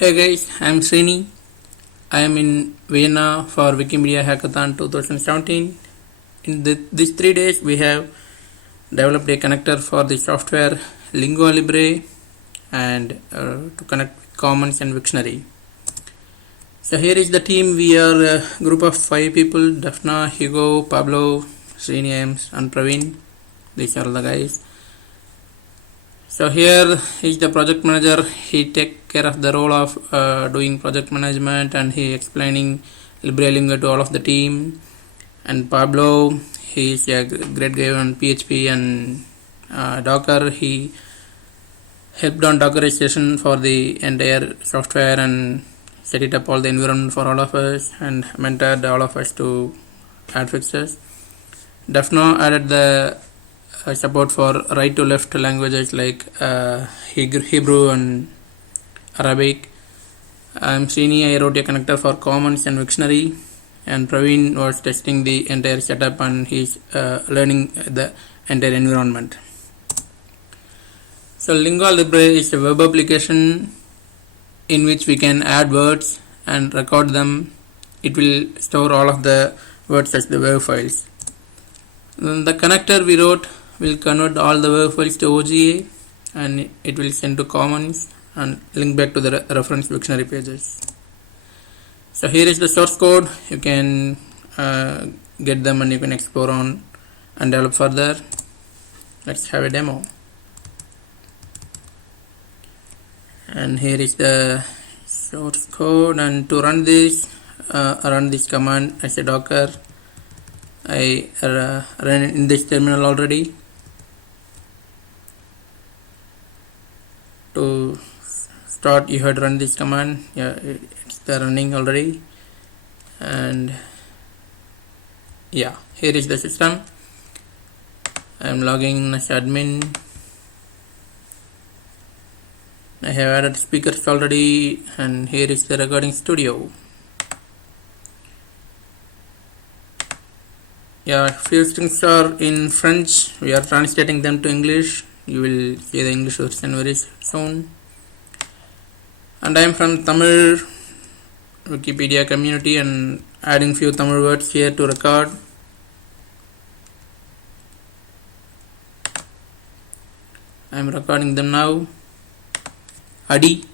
Hey guys, I am Srini. I am in Vienna for Wikimedia Hackathon 2017. In these 3 days, we have developed a connector for the software Lingua Libre and to connect with Commons and Wiktionary. So here is the team. We are a group of 5 people: Daphna, Hugo, Pablo, Srini, and Praveen. These are the guys. So here is the project manager. He take care of the role of doing project management, and he explaining Libre Lingua to all of the team. And Pablo, he is a great guy on PHP and Docker. He helped on Dockerization for the entire software and set it up all the environment for all of us and mentored all of us to add fixes. Daphna added the support for right to left languages like Hebrew and Arabic. Srini, I wrote a connector for Commons and Wiktionary, and Praveen was testing the entire setup and he's learning the entire environment. So Lingua Libre is a web application in which we can add words and record them. It will store all of the words as the WAV files. The connector we wrote will convert all the WAV files to OGA, and it will send to Commons and link back to the reference Wiktionary pages. So here is the source code. You can get them and you can explore on and develop further. Let's have a demo. And here is the source code, and to run this command as a Docker. I ran in this terminal already. To start, you had to run this command. Yeah, it's running already. And yeah, here is the system. I am logging in as admin. I have added speakers already, and here is the recording studio. Yeah, few things are in French. We are translating them to English. You will see the English version very soon. And I am from Tamil Wikipedia community and adding few Tamil words here to record. I am recording them now. Adi,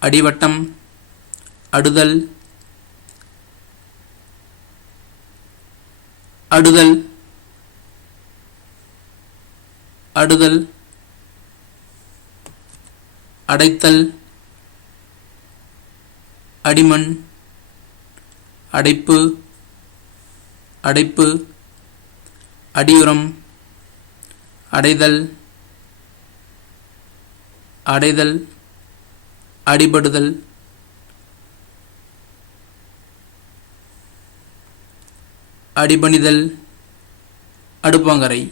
Adivattam, Adudal, Adudal, Adudal, Adaithal, Adiman, Adaipu, Adaipu, Adiuram, Adaidal, Adaidal, Adibadudal, Adibanidal, Adupangarai.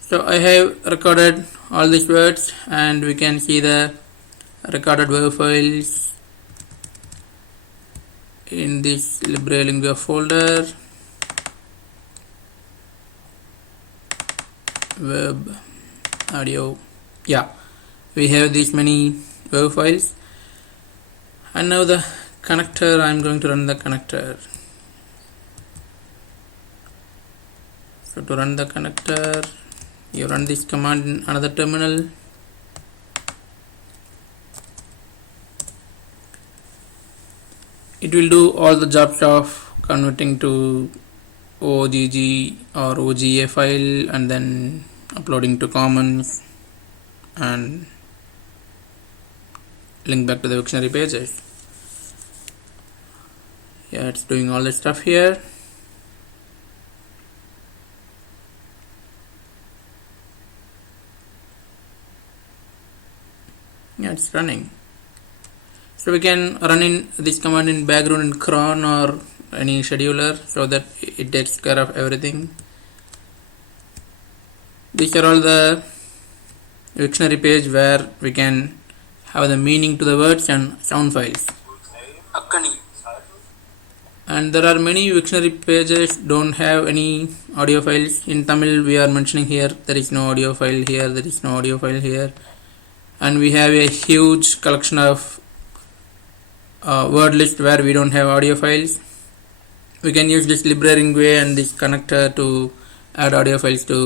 So I have recorded all these words, and we can see the recorded WAV files in this Libre Lingua folder. Web audio. Yeah, we have these many WAV files. And now the connector, I am going to run the connector. So to run the connector, you run this command in another terminal. It will do all the jobs of converting to OGG or OGA file and then uploading to Commons and link back to the Wiktionary pages. Yeah, it's doing all this stuff here. Yeah, it's running. So we can run in this command in background in cron or any scheduler so that it takes care of everything. These are all the Wiktionary page where we can have the meaning to the words and sound files. and there are many dictionary pages don't have any audio files. In Tamil we are mentioning here there is no audio file here, there is no audio file here, and we have a huge collection of word list where we don't have audio files. We can use this Libre Lingue and this connector to add audio files to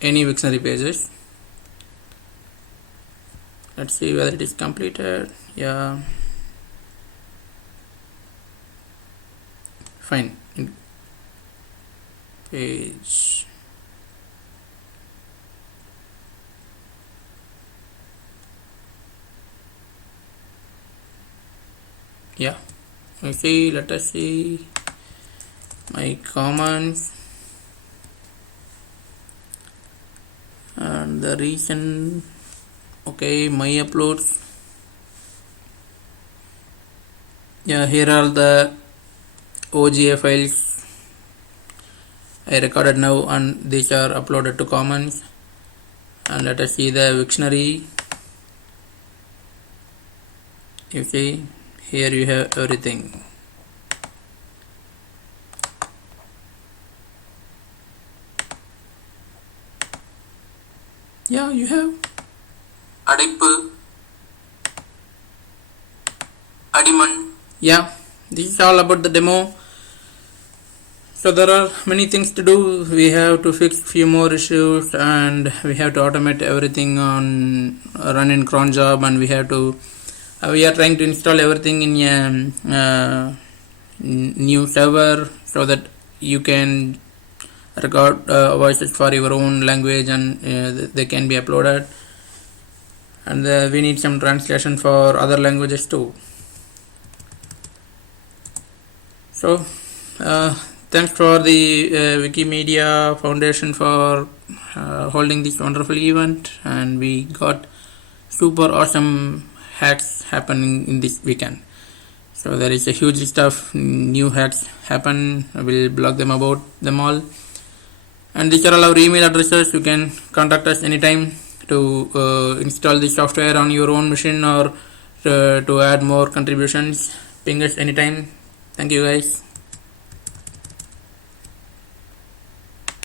any dictionary pages. Let's see whether it is completed. Yeah, fine. Page. Yeah, okay, let us see my comments and the reason. Okay, my uploads. Yeah, here are the OGA files I recorded now, and these are uploaded to Commons. And let us see the dictionary. You see, here you have everything. Yeah, you have அடைப்பு, அடிமன். Yeah, this is all about the demo. So there are many things to do. We have to fix few more issues, and we have to automate everything on run in cron job, and we have to we are trying to install everything in a new server so that you can record voices for your own language, and they can be uploaded. And we need some translation for other languages too. So thanks for the Wikimedia Foundation for holding this wonderful event, and we got super awesome hacks happening in this weekend. So there is a huge list of new hacks happen. I will blog them about them all, and these are all our email addresses. You can contact us anytime to install the software on your own machine, or to add more contributions. Ping us anytime. Thank you guys.